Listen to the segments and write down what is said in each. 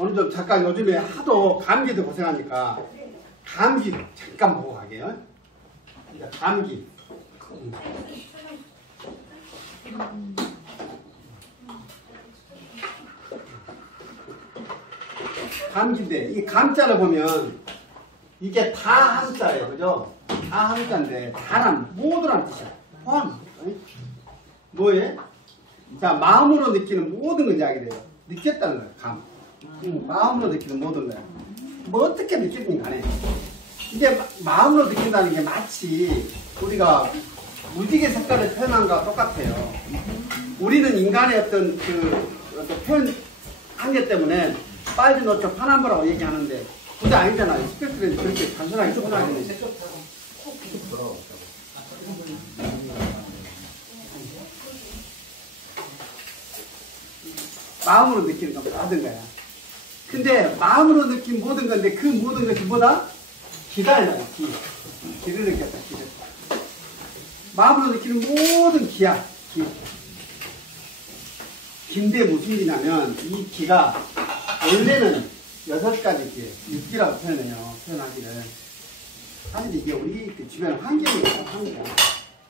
오늘 좀 잠깐 요즘에 하도 감기도 고생하니까 감기 잠깐 보고 가게요. 감기. 감기인데 이 감자를 보면 이게 다 한자예요, 그죠? 다 한자인데 다란 모두란 뜻이야. 포함. 뭐에? 자, 마음으로 느끼는 모든 걸 이야기해요. 느꼈다는 거예요. 감. 마음으로 느끼는 모든 거예요. 뭐 어떻게 느끼든 간에 이게 마음으로 느낀다는 게 마치 우리가 무지개 색깔을 표현한 거와 똑같아요. 우리는 인간의 어떤 어떤 표현 한계 때문에 빨리 놓쳐 파란보라고 얘기하는데 그게 아니잖아요. 스펙트럼이 그렇게 단순하게 표현하는데 마음으로 느끼는 건 모든 거야. 근데 마음으로 느낀 모든 건데 그 모든 것이 뭐다? 기다려요. 기를 느꼈다. 기를. 마음으로 느끼는 모든 기야. 기. 기인데 무슨 기냐면 이 기가 원래는 6가지 기, 6기라고 표현해요. 표현하기를. 사실 이게 우리 주변 환경이에요.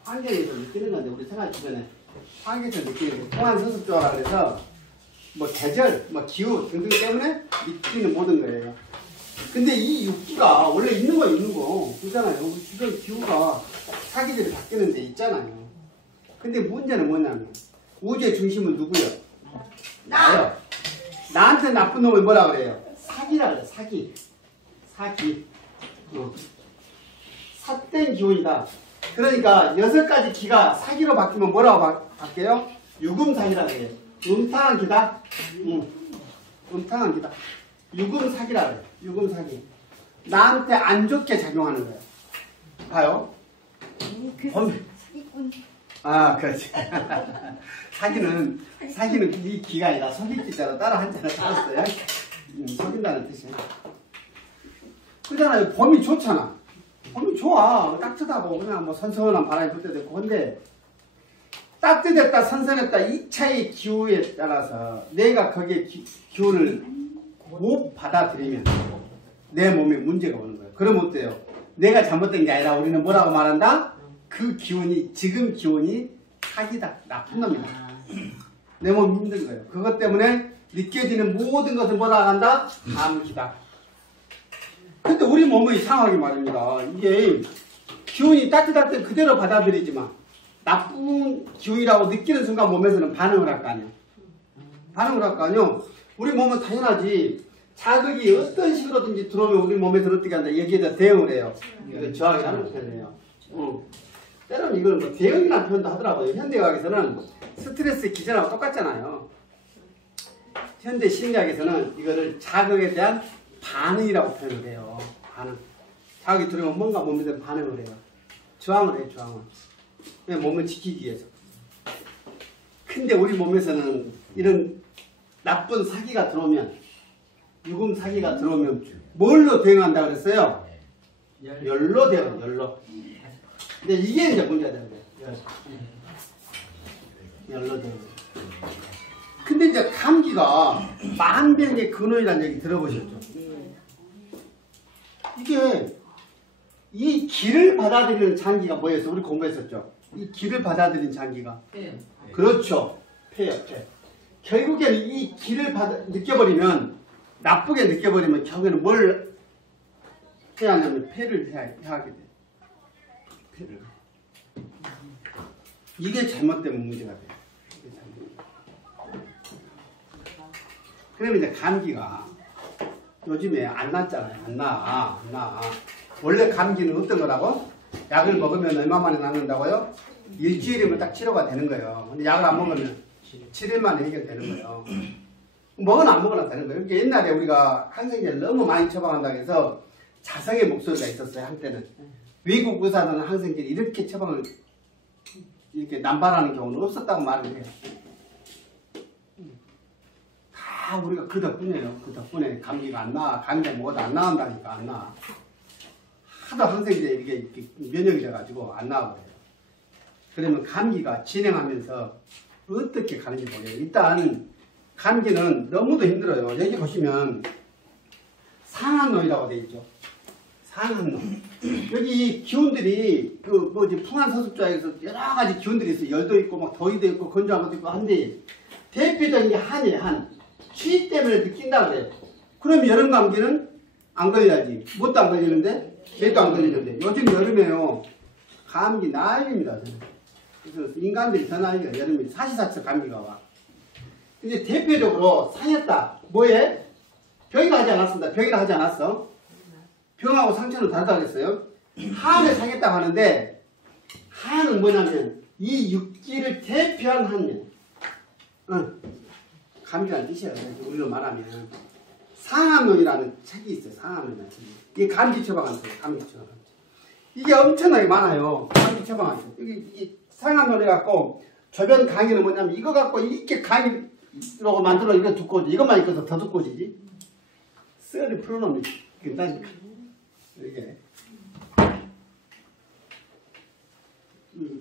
환경에서 느끼는 건데 우리 생활 주변에 환경에서 느끼는 게 통한서습조라 그래서 뭐 계절, 뭐 기후 등등 때문에 느끼는 모든 거예요. 근데 이 6기가 원래 있는 거 그렇잖아요. 우리 주변 기후가 사계절이 바뀌는 데 있잖아요. 근데 문제는 뭐냐면 우주의 중심은 누구예요? 나요. 나한테 나쁜 놈을 뭐라 그래요? 사기라 그래요. 사기. 삿된 기운이다. 그러니까 6가지 기가 사기로 바뀌면 뭐라고 바뀌어요? 유금사기라 그래요. 음탕한 기다. 음탕한 기다. 유금사기라 그래요. 유금사기. 나한테 안 좋게 작용하는 거예요. 봐요. 사기꾼. 아, 그렇지. 사기는 이 기가 아니라 속이기자로 따라 한자를 따랐어요. 속인다는 뜻이에요. 그러잖아요. 봄이 좋잖아. 봄이 좋아. 따뜻하고 그냥 뭐 선선한 바람이 불 때도 있고. 근데 따뜻했다, 선선했다 이 차이 기후에 따라서 내가 거기에 기운을 못 받아들이면 내 몸에 문제가 오는 거예요. 그럼 어때요? 내가 잘못된 게 아니라 우리는 뭐라고 말한다? 그 기운이, 지금 기운이 사기다. 나쁜 놈이다. 내 몸이 힘든 거예요. 그것 때문에 느껴지는 모든 것을 뭐라고 한다? 감기다. 근데 우리 몸은 이상하게 말입니다. 이게 기운이 따뜻할 때 그대로 받아들이지만 나쁜 기운이라고 느끼는 순간 몸에서는 반응을 할 거 아니에요. 반응을 할 거 아니에요. 우리 몸은 당연하지. 자극이 어떤 식으로든지 들어오면 우리 몸에서는 어떻게 한다? 여기에 대해서 대응을 해요. 저항이 하는 편이에요. 때로는 이걸 뭐 대응이라는 표현도 하더라고요. 현대의학에서는 스트레스 기전하고 똑같잖아요. 현대 심리학에서는 이거를 자극에 대한 반응이라고 표현을 해요. 반응. 자극이 들어오면 뭔가 몸에서 반응을 해요. 저항을 해요. 저항을. 몸을 지키기 위해서. 근데 우리 몸에서는 이런 나쁜 사기가 들어오면, 유금 사기가 들어오면 뭘로 대응한다 그랬어요? 열로 대응, 열로. 근데 이게 이제 문제가 되는 거예요. 열로 대응. 근데 이제 감기가 만병의 근원이라는 얘기 들어보셨죠? 이게 이 기를 받아들이는 장기가 뭐였어? 우리 공부했었죠? 이 기를 받아들이는 장기가. 그렇죠. 폐요, 폐. 결국에는 이 기를 느껴버리면, 나쁘게 느껴버리면 결국에는 뭘 해야 하냐면 폐를 해야 하게 돼. 폐를. 이게 잘못되면 문제가 돼. 이게 잘못되면. 그러면 이제 감기가 요즘에 안 낫잖아요. 안 나. 원래 감기는 어떤 거라고? 약을 먹으면 얼마 만에 낫는다고요? 일주일이면 딱 치료가 되는 거예요. 근데 약을 안 먹으면 7일 만에 해결되는 거예요. 먹으나 안 먹으나 되는 거예요. 그러니까 옛날에 우리가 항생제를 너무 많이 처방한다고 해서 자성의 목소리가 있었어요. 한때는. 외국 의사는 항생제를 이렇게 처방을 이렇게 남발하는 경우는 없었다고 말을 해요. 다 우리가 그 덕분이에요. 그 덕분에 감기가 안 나. 감기가 먹어도 안 나온다니까 안 나. 하도 항생제 이렇게 면역이 돼가지고 안 나와버려요. 그러면 감기가 진행하면서 어떻게 가는지 보세요. 일단 감기는 너무도 힘들어요. 여기 보시면 상한놈이라고 되어 있죠. 상한놈. 여기 기운들이 그 뭐지 풍한서습자에서 여러 가지 기운들이 있어요. 열도 있고 막 더위도 있고 건조한 것도 있고 한데 대표적인 게 한이에요. 한. 추위 때문에 느낀다 그래요. 그럼 여름 감기는 안 걸려야지. 뭣도 안 걸리는데 얘도 안 걸리는데 요즘 여름에요. 감기 난립니다. 그래서 인간들이 더 난리가 여름에 사시사철 감기가 와. 근데 대표적으로 상했다. 뭐에? 병이라 하지 않았습니다. 병이라 하지 않았어. 병하고 상처는 다르다고 했어요. 한을 상했다고 하는데 한은 뭐냐면 이 육기를 대표한 한면. 감기라는 뜻이에요. 우리로 말하면 상한론이라는 책이 있어요. 상한론이라는 책이. 이게 감기 처방한 거예요. 감기 처방한 거. 이게 엄청나게 많아요. 감기 처방한 거. 이게 상한론 해갖고 저변 강의는 뭐냐면 이거 갖고 이렇게 강의라고 만들어 이거 두꺼워지. 이것만 입고서 더 두꺼워지지. 썰이 풀어놓으면 된다니까. 이게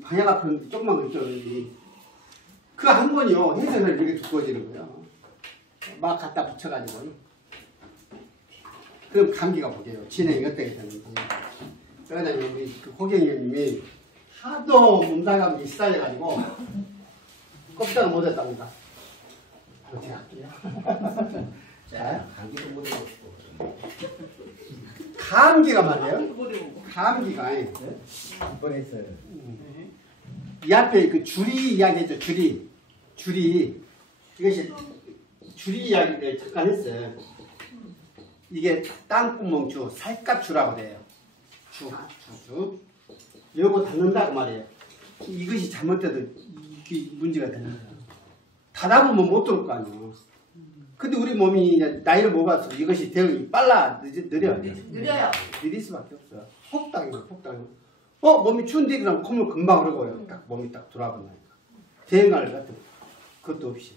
방향 앞은 조금만 있죠. 그 한 번이요. 해석을 이렇게 두꺼워지는 거예요. 막 갖다 붙여가지고. 그럼 감기가 보게요. 진행이 어떻게 되는지. 그러다 우리 그 호경님이 하도 몸살감기 시달려가지고 껍질을 못했답니다. 어떻게 할게요? 자, 감기도 못 해보고 감기가 말이에요. 감기가 뻔했어요. 이 앞에 그 줄이 이야기했죠. 줄이 이것이 줄이 이야기를 잠깐 했어요. 이게 땅구멍주, 살갗주라고 돼요. 주. 요거 닫는다고 말이에요. 이것이 잘못돼도 이게 문제가 되는 거예요. 닫아보면 못 들을 거 아니에요. 근데 우리 몸이 이제 나이를 먹어서 이것이 대응이 빨라, 느려요. 느릴 수밖에 없어요. 폭당이에요. 몸이 추운데 그럼 콧물 금방 흐르고요. 딱 몸이 딱 돌아본다니까. 대응할 같은 것도 없이.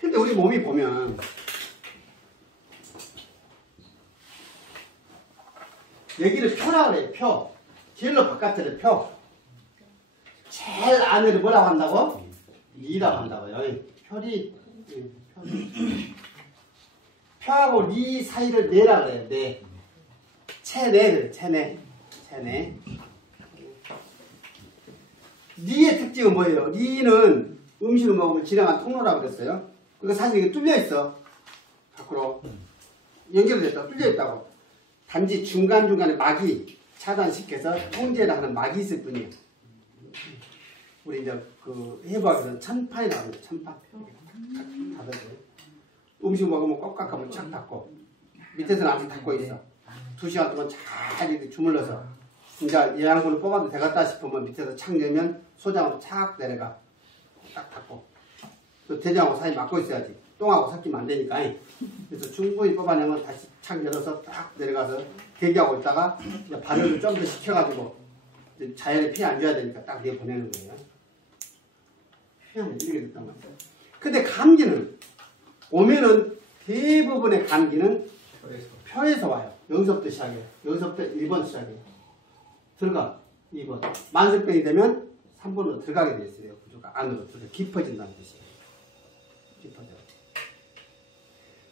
근데 우리 몸이 보면 여기를 표라 그래요. 표. 제일로 바깥을 표. 제일 안을 뭐라고 한다고? 리라고 한다고요. 표하고 리 사이를 내라 그래요. 내. 체내. 리의 특징은 뭐예요? 리는 음식을 먹으면 지나간 통로라고 그랬어요. 그러니까 사실 이게 뚫려 있어. 밖으로. 연결됐다. 뚫려 있다고. 단지 중간중간에 막이 차단시켜서 통제를 하는 막이 있을 뿐이에요. 우리 이제 그 해부학에서는 천판이라고 합니다. 천판. 닫아줘요. 음식 먹으면 꽉꽉하면 착 닫고 밑에서는 아직 닫고 있어. 2시간 동안 잘 이렇게 주물러서 이제 영양분을 뽑아도 되겠다 싶으면 밑에서 착 열면 소장으로 착 내려가. 딱 닫고. 또 대장하고 사이 막고 있어야지. 똥하고 섞이면 안 되니까. 그래서 충분히 뽑아내면 다시 착 열어서 딱 내려가서 대기하고 있다가 이제 발효를 좀 더 시켜가지고 이제 자연에 피해 안 줘야 되니까 딱 내보내는 거예요. 피하면 이렇게 됐단 말이에요. 근데 감기는 오면은 대부분의 감기는 표에서 와요. 여기서부터 시작해요. 여기서부터 1번 시작해요. 들어가. 2번. 만성병이 되면 3번으로 들어가게 돼 있어요. 구조가 안으로 들어가 깊어진다는 뜻이에요. 깊어져.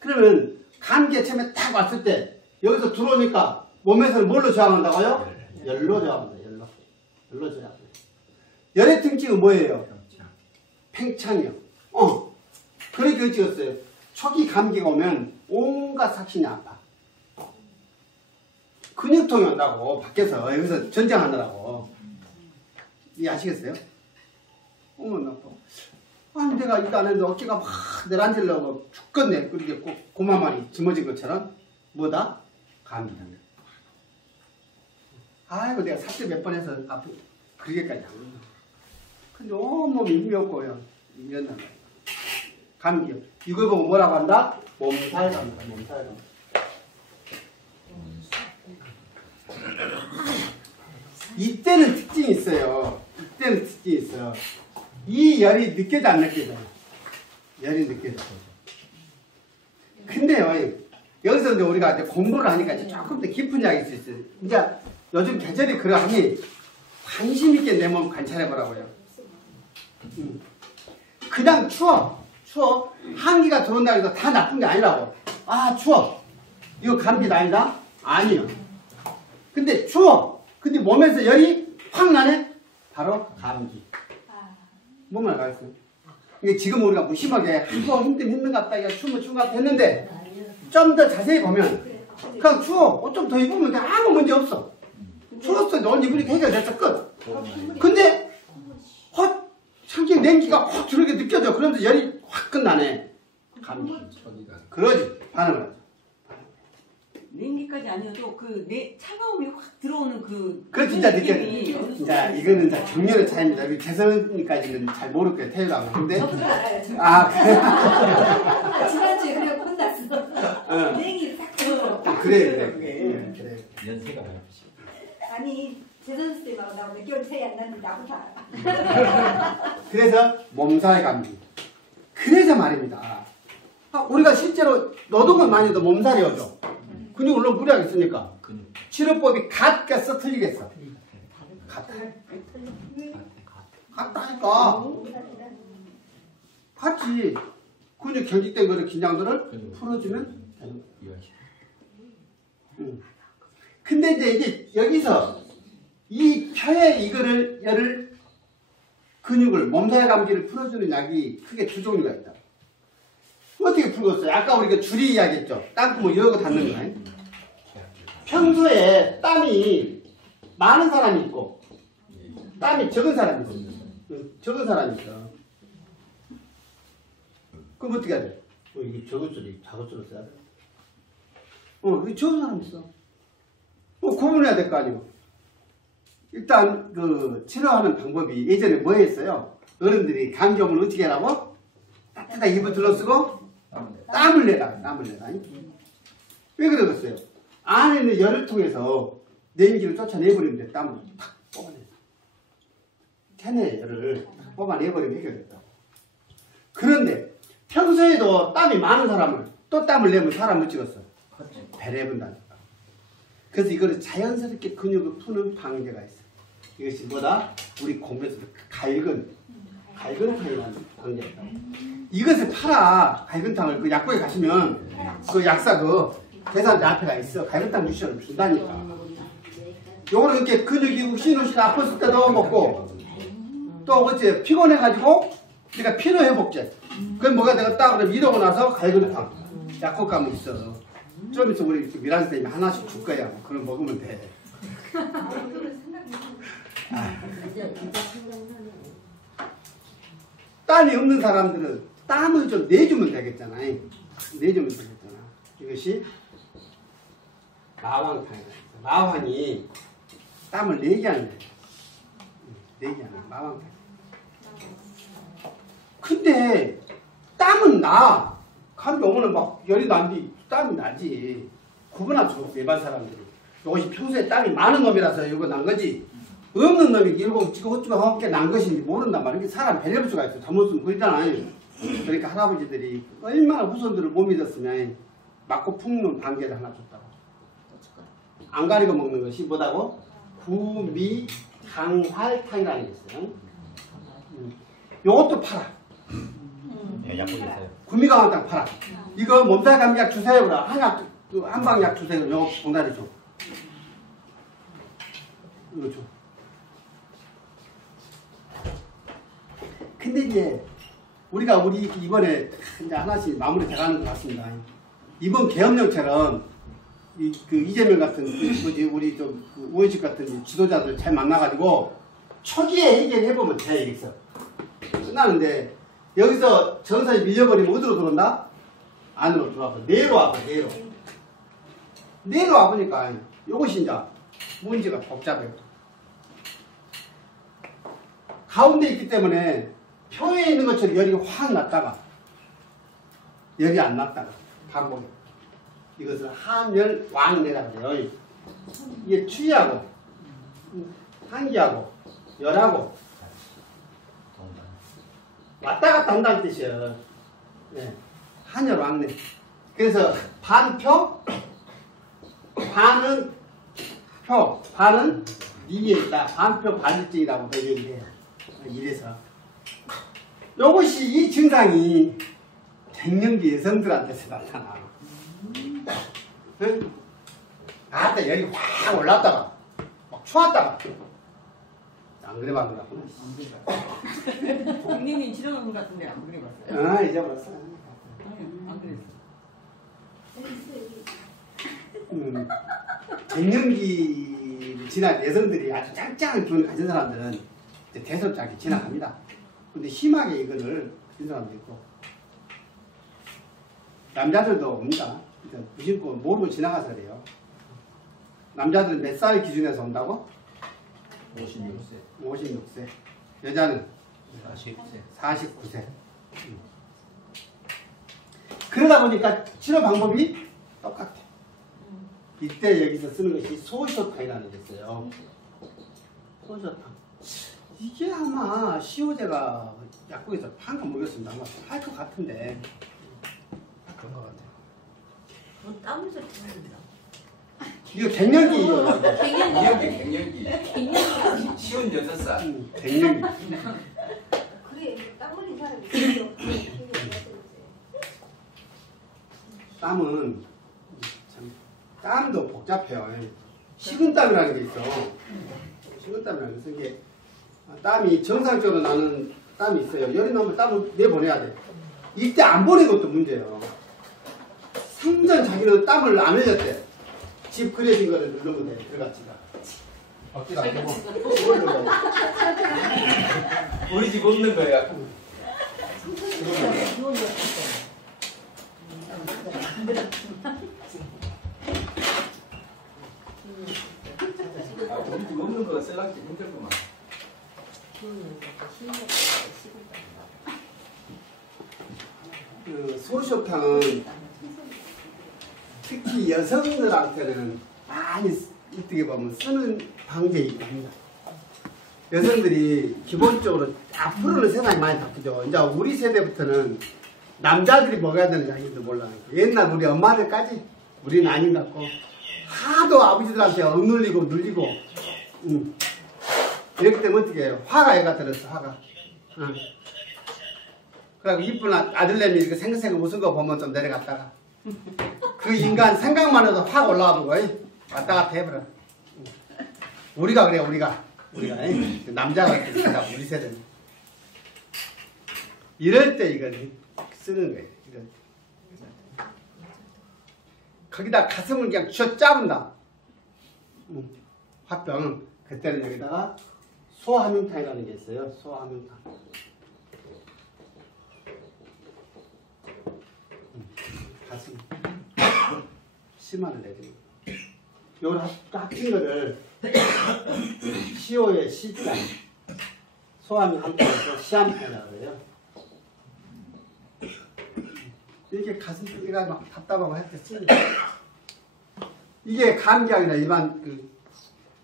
그러면 감기에 처음에 딱 왔을 때 여기서 들어오니까 몸에서는 뭘로 저항한다고요? 열로 저항한다. 열로 저항한다. 열의 특징은 뭐예요? 팽창이요. 그렇게 찍었어요. 초기 감기가 오면 온갖 삭신이 아파. 근육통이 온다고 밖에서 여기서 전쟁하느라고. 이해하시겠어요? 오면 아파. 아니 내가 이거 안 했는데 어깨가 막 내려앉으려고 죽겠네. 그렇게 고마만이 짊어진 것처럼 뭐다? 감기다. 아이고 내가 삭제 몇 번 해서 아프 그렇게까지 안 한다. 근데 온몸이 힘이 없고요. 이런단 말이야. 감기요. 이걸 보고 뭐라고 한다? 몸살감이다. 몸살감. 이때는 특징이 있어요. 이 열이 느껴져 안 느껴져요? 열이 느껴져. 근데요, 여기서 이제 우리가 이제 공부를 하니까 이제 조금 더 깊은 이야기일 수 있어요. 이제 요즘 계절이 그러하니 관심 있게 내 몸 관찰해 보라고요. 그냥 추워. 추워. 한기가 들어온다 해서 다 나쁜 게 아니라고. 아, 추워. 이거 감기 아니다? 아니요. 근데 추워. 근데 몸에서 열이 확 나네? 바로 감기. 뭔 말 가겠어요? 이게 지금 우리가 무심하게 이거 힘든 것 같다, 이거 추우면 추운 것 같다 했는데 좀 더 자세히 보면 그냥 추워. 좀 더 입으면 돼. 아무 문제 없어. 추웠어. 넌 입으니까 해결됐어. 끝. 근데 상기 냉기가 확 들어오게 느껴져. 그러면서 열이 확 끝나네. 감기. 그러지. 반응을 하죠. 냉기까지 아니어도 그 차가움이 확 들어오는 그렇지, 진짜 느껴져. 자, 이거는 이제 경련의 차이입니다. 우리 개선까지는 잘 모르게 태우라고. 근데. 저도 알아요. 아, 그래. 지난주에 그래 혼났어. 냉이 딱 들어. 그래. 연세가 많으시. 아니 재선 선생님하고 나하고 몇 개월 차이 안 나는데 나부터 알아. 그래서 몸살 감기. 그래서 말입니다. 우리가 실제로 노동을 많이 해도 몸살이 오죠. 근육을 너무 무리하게 쓰니까. 치료법이 같겠어, 틀리겠어? 같다니까. 같지. 근육 경직된 거를 긴장들을 풀어주면 되는 거야. 근데 이제 이게 여기서 이 혀에 이거를 열을 근육을 몸살 감기를 풀어주는 약이 크게 두 종류가 있다. 어떻게 풀었어요? 아까 우리가 줄이 이야기했죠. 땅구멍 이러고 닿는 거야. 평소에 땀이 많은 사람이 있고 땀이 적은 사람이 있어. 적은 사람이 있어. 그럼 어떻게 해야 돼? 이게 적은 소리, 작은 소리 써야 돼. 여기 적은 사람이 있어. 구분해야 될 거 아니고. 일단 치료하는 방법이 예전에 뭐 했어요? 어른들이 감기 오면 어떻게 하라고? 따뜻하게 입을 들어쓰고 땀을 내라. 왜 그러겠어요? 안에 있는 열을 통해서 냉기를 쫓아내버리면 돼. 땀을 탁 뽑아내. 체내 열을 뽑아내버리면 해결됐다. 그런데 평소에도 땀이 많은 사람을 또 땀을 내면 사람을 찍었어. 배려 본다니까. 그래서 이거를 자연스럽게 근육을 푸는 방법가 있어. 이것이 뭐다? 우리 공부에서 갈근탕이라는 방법이 있다. 이것을 팔아. 갈근탕을 그 약국에 가시면 그 약사 계산대 앞에가 있어. 갈근탕 주시면 준다니까. 요거는 이렇게 근육이 신우신 아팠을 때도 먹고 또 어째 피곤해가지고 우리가 피로회복제. 그럼 뭐가 되겠다? 그럼 이러고 나서 갈근탕. 약국 가면 있어. 좀 있으면 우리 미란 선생님이 하나씩 줄 거야. 그럼 먹으면 돼. 땀이 없는 사람들은 땀을 좀 내주면 되겠잖아. 이것이 마왕탕이다. 마왕이 땀을 내게 하는 거야. 마왕탕. 근데 땀은 나. 감기 오면은 막 열이 나는데 땀이 나지. 구분할 수가 없어, 일반 사람들이. 이것이 평소에 땀이 많은 놈이라서 이거 난 거지. 없는 놈이 일곱 지금 어쩌고 함께 난 것인지 모른단 말이야. 사람 배려할 수가 있어. 잘못 쓰면 그러잖아요. 그러니까 할아버지들이 얼마나 후손들을 못 믿었으면 맞고 품는 방개를 하나 줬다고. 안 가리고 먹는 것이 뭐다고? 구미강활탕이라는 게 있어요. 요것도 팔아. 약국에 있어요. 구미강활탕 팔아. 이거 몸살 감기약 주세요. 한방약 주세요. 요거 봉다리 줘. 이거 줘. 근데 이제 우리가 이번에 이제 하나씩 마무리 돼가는 것 같습니다. 이번 계엄령처럼 이재명 같은 우리 좀 우원식 같은 지도자들 잘 만나가지고 초기에 해결해보면 돼. 여기서 끝나는데 여기서 전선이 밀려버리면 어디로 들어온다? 안으로 들어와서 내로 와봐. 내로 와보니까 이것이 이제 문제가 복잡해요. 가운데 있기 때문에 표에 있는 것처럼 열이 확 났다가 열이 안 났다가 반복해. 이것을 한열왕래라고 해요. 이게 추위하고 한기하고 열하고 왔다 갔다 한다는 뜻이에요. 네. 한열왕래. 그래서 반표, 반은 표, 반은 위에 있다. 반표 반일증이라고 얘기해요. 이래서 요것이 이 증상이 갱년기 여성들한테서 나타나. 응? 아따 열이 확 올랐다가 막 추웠다가 안 그래 봤더라고. 국민이 지나간 것 같은데 안 그래봤어요? 아 잊어버렸어. 아니, 안 그랬어. 갱년기를 지난 여성들이 아주 짱짱한 기운을 가진 사람들은 이제 대수롭지 않게 지나갑니다. 근데 심하게 이거를 가진 사람도 있고 남자들도 옵니다. 무심코 모르고 지나가서 그래요. 남자들은 몇 살 기준에서 온다고? 56세, 56세. 여자는 40세. 49세. 그러다 보니까 치료 방법이 똑같아. 이때 여기서 쓰는 것이 소쇼탕이라는 게 있어요. 소쇼탕. 이게 아마 시호제가 약국에서 판가 모르겠습니다. 아마 팔 것 같은데. 그런 것 같아요. 뭐 땀을 잘 드는다. 이거 갱년기. 갱년기. 쉬운 6살. 갱년기. 그래 땀 흘린 사람이 있어. 땀은 참 땀도 복잡해요. 식은땀이라는 게 있어. 식은땀이라는 게 있어. 이게 땀이 정상적으로 나는 땀이 있어요. 열이 나면 땀을 내보내야 돼. 이때 안 보낸 것도 문제예요. 생전 자기는 땀을 안 흘렸대. 집 그려진 거를 누르면 돼. 들어갔지가. 어깨가 안 되고. 이걸 눌러야 돼. 우리 집 없는 거야. 우리 집 없는 거 셀락기 힘들구만. 그 소쇼탕은 특히 여성들한테는 많이 어떻게 보면 쓰는 방법이기도 합니다. 여성들이 기본적으로 앞으로는 세상이 많이 바뀌죠. 이제 우리 세대부터는 남자들이 먹어야 되는 자기도 몰라요. 옛날 우리 엄마들까지 우리는 아닌 것 같고 하도 아버지들한테 억눌리고 눌리고 이렇기 때문에 어떻게 해요? 화가 애가 들었어. 화가. 그리고 이쁜 아들내미 이렇게 생글생글 웃은 거 보면 좀 내려갔다가 그 인간 생각만 해도 확 올라가는 거야. 왔다 갔다 해버려. 우리가 그래 우리가 남자가 그렇습니다. 우리 세대는 이럴 때 이걸 쓰는 거예요. 이럴 때. 거기다 가슴을 그냥 쥐어 짜본다. 화병. 그때는 여기다가 소화민탕이라는 게 있어요. 소화민탕. 가슴. 심한을 내리는 거. 요걸 합친 거를 시오의 시자. 소화민 한 편에서 시한편이라고 해요. 이게 가슴 뼈가 막 답답하고 할 때 쓰는 거예요. 이게 감기 아니라 일반 그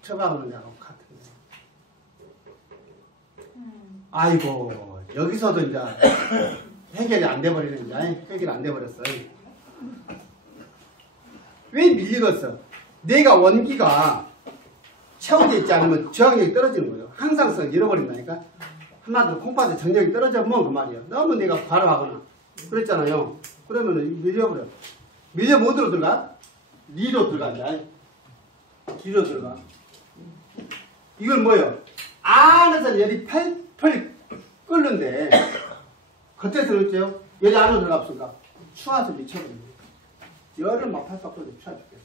처방하는 약하고 같은데. 아이고 여기서도 이제 해결이 안 돼버리는 이제 해결이 안 돼버렸어. 왜 밀리겠어? 내가 원기가 채워져 있지 않으면 저항력이 떨어지는 거예요. 항상성 잃어버린다니까. 한마디로 콩팥에 정력이 떨어져면 그 말이야. 너무 내가 과로하거나 그랬잖아요. 그러면은 밀려버려. 밀려 뭐 어디로 들어가? 리로 들어간다. 뒤로 들어가. 이건 뭐예요? 안에서 열이 펄펄 끓는데 겉에서 그랬죠? 열이 안으로 들어가 없으니까 추워서 미쳐버리네. 열을 막 팔팔 끓여 추워 죽겠어.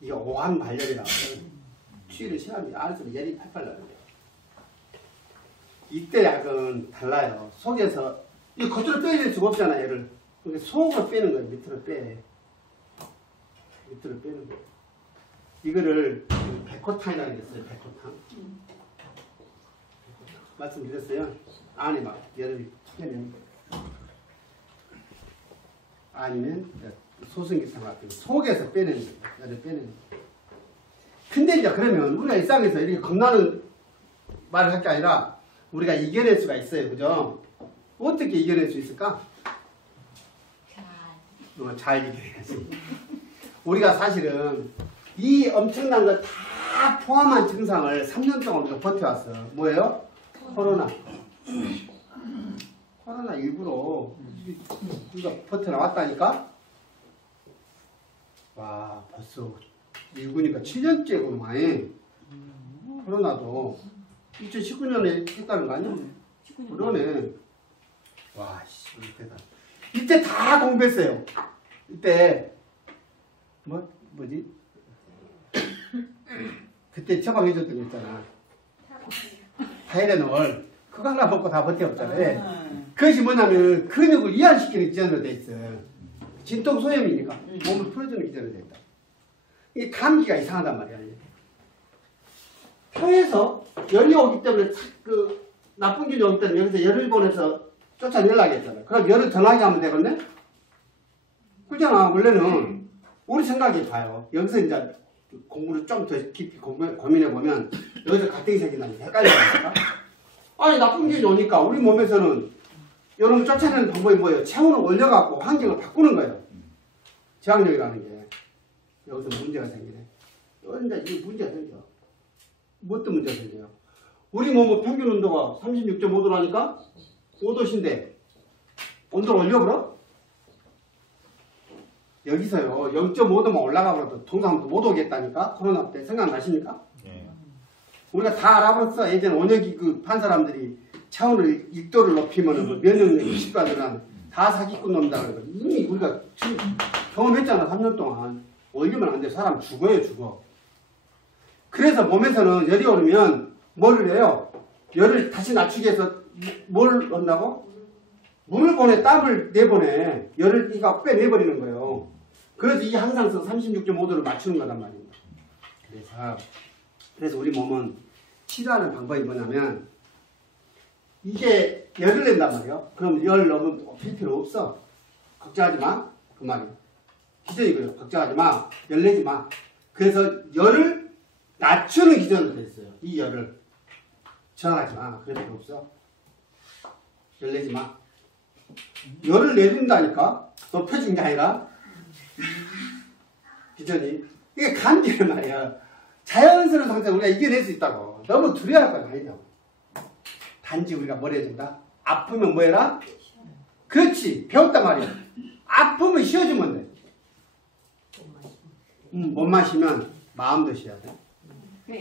이게 오한 발열이라고 추위를 싫어합니다. 안에서 열이 팔팔 나는데 이때 약은 달라요. 속에서 이 겉으로 빼낼 수가 없잖아 열을. 그러니까 속으로 빼는 거예요. 밑으로 빼. 밑으로 빼는 거예요. 이거를 백호탕이라는 게 있어요. 백호탕. 말씀드렸어요. 안에 막 열을 빼내는 거예요. 아니면 소승기탕 같은 거 속에서 빼내는 거예요. 열을 빼내는 거예요. 근데 이제 그러면 우리가 일상에서 이렇게 겁나는 말을 할 게 아니라 우리가 이겨낼 수가 있어요. 그죠? 어떻게 이겨낼 수 있을까? 잘 이겨내야지. 우리가 사실은 이 엄청난 걸 다 포함한 증상을 3년 동안 우리가 버텨왔어. 뭐예요? 코로나. 코로나 일부러. 우리가 버텨나왔다니까? 와, 벌써 19니까 7년째구만. 코로나도 2019년에 했다는 거 아니야? 그러네. 와, 씨, 대단. 이때 다 공부했어요. 이때 뭐지? 그때 처방해줬던 거 있잖아. 타이레놀. 그거 하나 먹고 다 버텨봤잖아요. 그것이 뭐냐면 근육을 이완시키는 기전으로 돼 있어요. 진통소염이니까 몸을 풀어주는 기전으로 돼 있다. 이 감기가 이상하단 말이야. 혀에서 열이 오기 때문에 그 나쁜 균이 오기 때문에 여기서 열을 보내서 쫓아내려겠잖아. 그럼 열을 더 나게 하면 되겠네? 그렇잖아. 원래는 우리 생각이 봐요. 여기서 이제 공부를 좀 더 깊이 고민해보면 여기서 가뜩이 생긴다니 헷갈리니까. 아니 나쁜 균이 오니까 우리 몸에서는 이런 걸 쫓아내는 방법이 뭐예요? 체온을 올려갖고 환경을 바꾸는 거예요. 저항력이라는 게. 여기서 문제가 생기네. 이제 이 문제가 생겨. 뭐 어떤 문제가 생겨요? 우리 몸의 평균 온도가 36.5도라니까 5도신데 온도를 올려버려? 여기서요 0.5도만 올라가버려도 통상 못 오겠다니까. 코로나 때 생각나십니까? 네. 우리가 다 알아봤어. 예전에 원역기급 판 사람들이 차원을 6도를 높이면 면역력이 직관들은 다 사기꾼 놈다 그러고 이미 우리가 지금 경험했잖아. 3년 동안. 올리면 안 돼. 사람 죽어요. 죽어. 그래서 몸에서는 열이 오르면 뭐를 해요? 열을 다시 낮추기 위해서 뭘 넣는다고? 물을 보내. 땀을 내보내. 열을 이가 빼내버리는 거예요. 그래서 이 항상성 36.5도를 맞추는 거란 말입니다. 그래서 우리 몸은 치료하는 방법이 뭐냐면 이게 열을 낸단 말이에요. 그럼 열 넣으면 필 필요 없어. 걱정하지 마. 그 말이에요. 기전이고요. 걱정하지 마. 열 내지 마. 그래서 열을 낮추는 기전으로 되어 있어요. 이 열을. 저항하지 마. 그럴 필요 없어. 열 내지 마. 열을 내린다니까? 높여준 게 아니라. 기전이. 이게 감기란 말이야. 자연스러운 상태에서 우리가 이겨낼 수 있다고. 너무 두려워할 건 아니냐고. 단지 우리가 뭘 해준다? 아프면 뭐 해라? 그렇지. 배웠단 말이야. 아프면 쉬어주면 돼. 못 마시면 마음도 쉬어야 돼.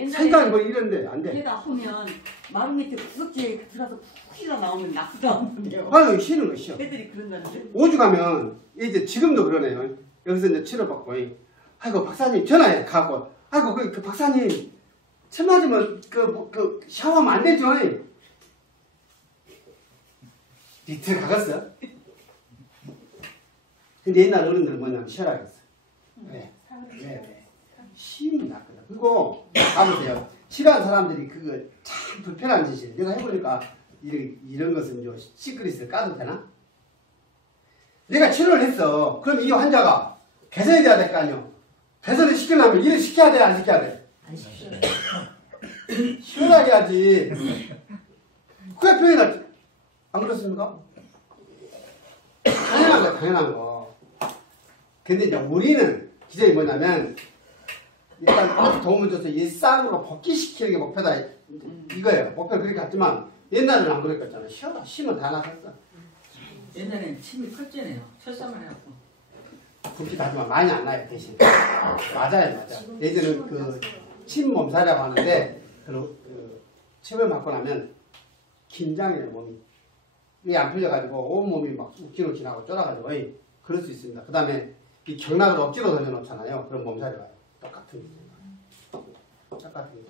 생각이 뭐 이런데 안 돼. 얘가 아프면 마루 밑에 구석지에 들어가서 푹 쉬다 나오면 나쁘다는데요. 아유, 쉬는 거 쉬어. 애들이 그런다는데? 오주 가면, 이제 지금도 그러네요. 여기서 이제 치료받고, 아이고, 박사님, 전화해, 가고, 아이고, 그 박사님, 침 맞으면, 샤워하면 안 되죠? 이틀 가겠어? 근데 옛날 어른들은 뭐냐면, 쉬어라겠어. 네. 힘이 났거든. 그리고, 봐보세요. 싫어하는 사람들이 그거 참 불편한 짓이에요. 내가 해보니까, 이런 것은 좀 시크릿을 까도 되나? 내가 치료를 했어. 그럼 이 환자가 개선이 돼야 될 거 아니요? 개선을 시키려면 일을 시켜야 돼, 안 시켜야 돼? 안 시켜요. 시원하게 하지. 그게 표현하지. 안 그렇습니까? 당연한 거, 당연한 거. 근데 이제 우리는 기적이 뭐냐면, 일단 도움을 줘서 일상으로 복귀시키는 게 목표다. 이거예요. 목표를 그렇게 했지만, 옛날에는 안 그랬겠잖아. 쉬어라. 쉬면 다 나갔어. 옛날에는 침이 펄째네요. 철사만 해갖고. 붓기도 하지만 많이 안 나요, 대신. 맞아요, 맞아. 예전에 침 몸살이라고 하는데, 침을 맞고 나면, 긴장해요, 몸이. 이게 안 풀려가지고, 온몸이 막 웃기노기나고 쫄아가지고, 그럴 수 있습니다. 그 다음에, 이 경락을 억지로 던져놓잖아요. 그럼 몸살이 와요. 똑같은 게. 똑같은 게.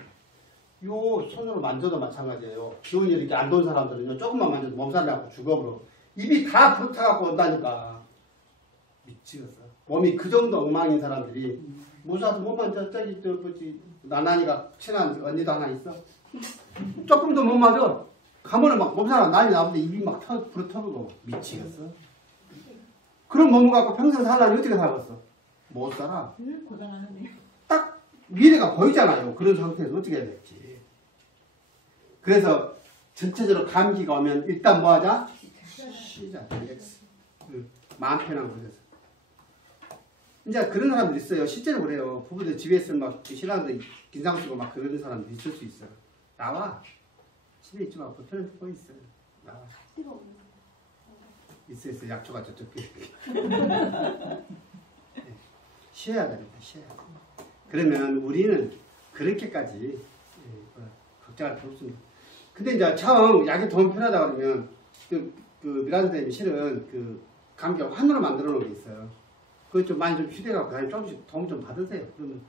요 손으로 만져도 마찬가지예요. 기운이 이렇게 안 좋은 사람들은요, 조금만 만져도 몸살이 나고 죽어버려. 입이 다 붙어갖고 온다니까. 미치겠어. 몸이 그 정도 엉망인 사람들이, 무사도 못 만져, 저기, 뭐지, 나난이가 친한 언니도 하나 있어. 조금도 못 맞아. 가면은 막 몸살이 난리 나는데 입이 막 불어터르고. 미치겠어. 그런 몸을 갖고 평생 살려면 어떻게 살겠어? 못 살아. 고생하는데. 딱 미래가 보이잖아요. 그런 상태에서 어떻게 해야 될지. 그래서 전체적으로 감기가 오면 일단 뭐 하자? 쉬자. 릴렉스. 마음 편한 곳에서. 이제 그런 사람들 있어요. 실제로 그래요. 부부들 집에 있으면 막 신랑들 긴장 쓰고 막 그러는 사람들 있을 수 있어. 나와. 집에 있지 마. 불편한 거 있어. 나와. 있어 약초가 저쪽에. 쉬어야 됩니다. 쉬어야 돼. 그러면 우리는 그렇게까지 걱정할 필요 없습니다. 근데 이제 처음 약이 도움 필요하다 그러면 그 미라드 선생님이 실은 그 감기 환으로 만들어 놓은 게 있어요. 그거 좀 많이 좀 휴대갖고 다시 조금씩 도움 좀 받으세요. 그러면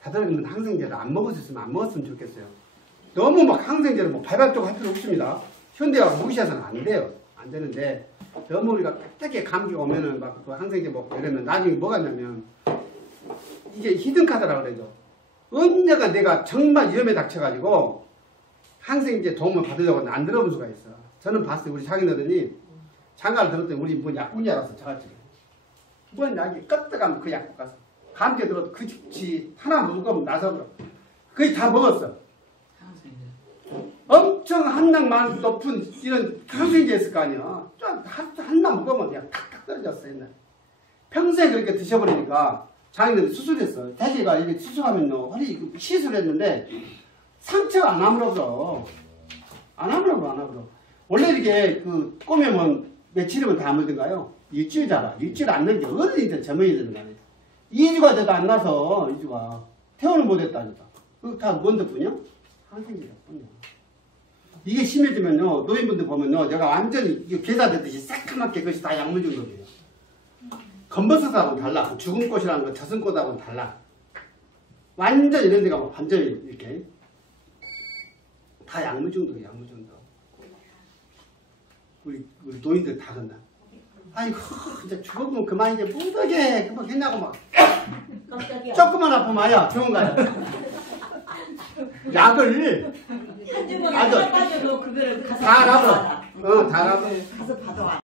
다들 항생제를 안 먹었으면 안 먹었으면 좋겠어요. 너무 막 항생제를 뭐 발발적으로 할 필요 없습니다. 현대가 무시해서는 안 돼요. 안 되는데 너무 우리가 딱히 감기가 오면은 막 그 항생제 먹고 이러면 나중에 뭐가 있냐면 이게 히든카드라고 그러죠. 언제가 내가 정말 위험에 닥쳐가지고 항생제 도움을 받으려고 안 들어본 수가 있어. 저는 봤어요. 우리 장인어른이 장가를 들었더니 우리 뭐 약국이 알아서 저같이 뭔 약이 껐다가면 그 약국 가서 감기에 들어도 그 즉시 하나 먹으면 나서 거의 다 먹었어. 엄청 한낭만 높은 이런 항생제 있을 거 아니야. 한낭 먹으면 그냥 탁탁 떨어졌어 옛날에. 평생 그렇게 드셔버리니까 장인어른이 수술했어. 대개가 이게 수술하면요 허리 시술했는데 상처가 안 아물어버려. 안 아물어. 원래 이렇게 그 꼬매면 며칠이면 다 아물던가요? 일주일 잡아. 일주일 안 는 게 어른이든 젊은이든 간에 2주가 돼도 안 나서 2주가 퇴원을 못했다니까. 그거 다 뭔 덕분이야? 항생제 덕분이야. 이게 심해지면요 노인분들 보면요 내가 완전히 괴사되듯이 새까맣게 그것이 다 약물 중독이에요. 검버섯하고는 달라. 죽은 꽃이라는 건 젖은 꽃하고는 달라. 완전 이런 데가 뭐 반전이 이렇게 다 약물 중독이에요. 약물 중독. 우리 노인들 다 그런다. 아이고 이제 죽었으면 그만 이제 무더게 그만 했냐고 막 깜짝이야. 조금만 아프면 아야 병원 가요. 약을 한 주먹에 맞아. 하나 빠져도 그거를 가서 다 알아서. 받아와. 다 알아서. 가서 받아와.